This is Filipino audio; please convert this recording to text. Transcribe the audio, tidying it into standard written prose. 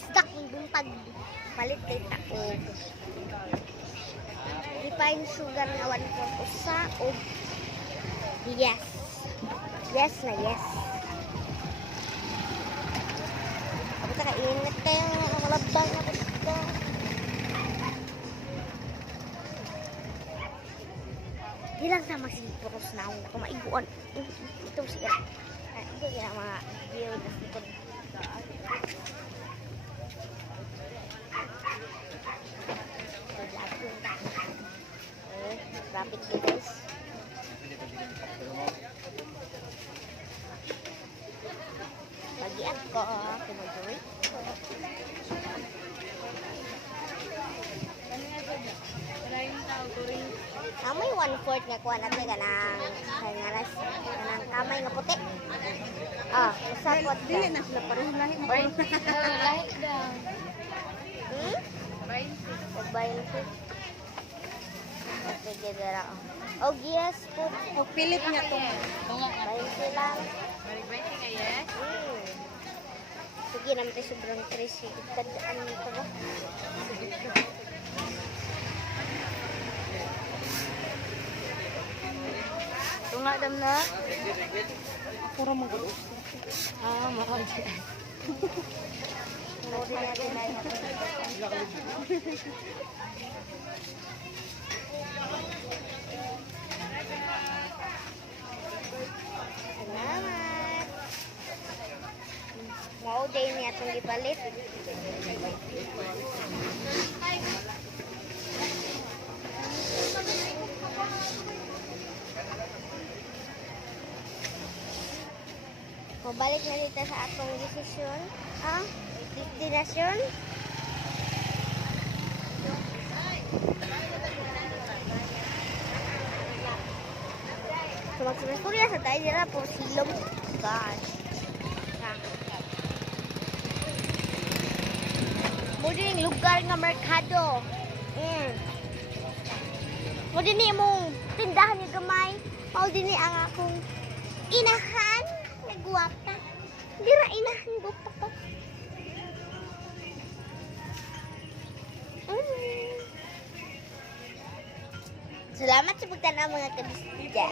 isda kung buntag palit kay ako. Refined sugar nga 1/4 usa o yes. Yes na yes. Ako ta kainit kayo ang labdang na basta. Hilang sama si Puros na ako maiguan. Ito siya. Ito yung mga view na sikod. Rapid guys. Bagian ko pinag-uwi. May 1/4 nga kuha natin ka ng kamay nga puti. Sakot ka. Dili na sila parang lahi mo. Lahi daw. Pagbayan ko. Sige dara. Oh, yes po. O pilit nga to. Bayan sila. Balik-balik nga yes. Sige naman tayo sobrang crazy. Tandaan nito ba? Ito nga dam na. Puro mo gulo. Mahal siya. Nori natin na yun. Salamat. Mao day niya itong gipalit. Mabalik na dito sa atong desisyon. Destinasyon. So magsumiskurya sa tayo nila po silong. Gosh. Muna yung lugar nga merkado. Muna din mong tindahan yung gamay. Mao din ang akong inahan. Nagwapa. Hindi ra inahan gupa pa. Salamat sa pagtanaw mga kabisita.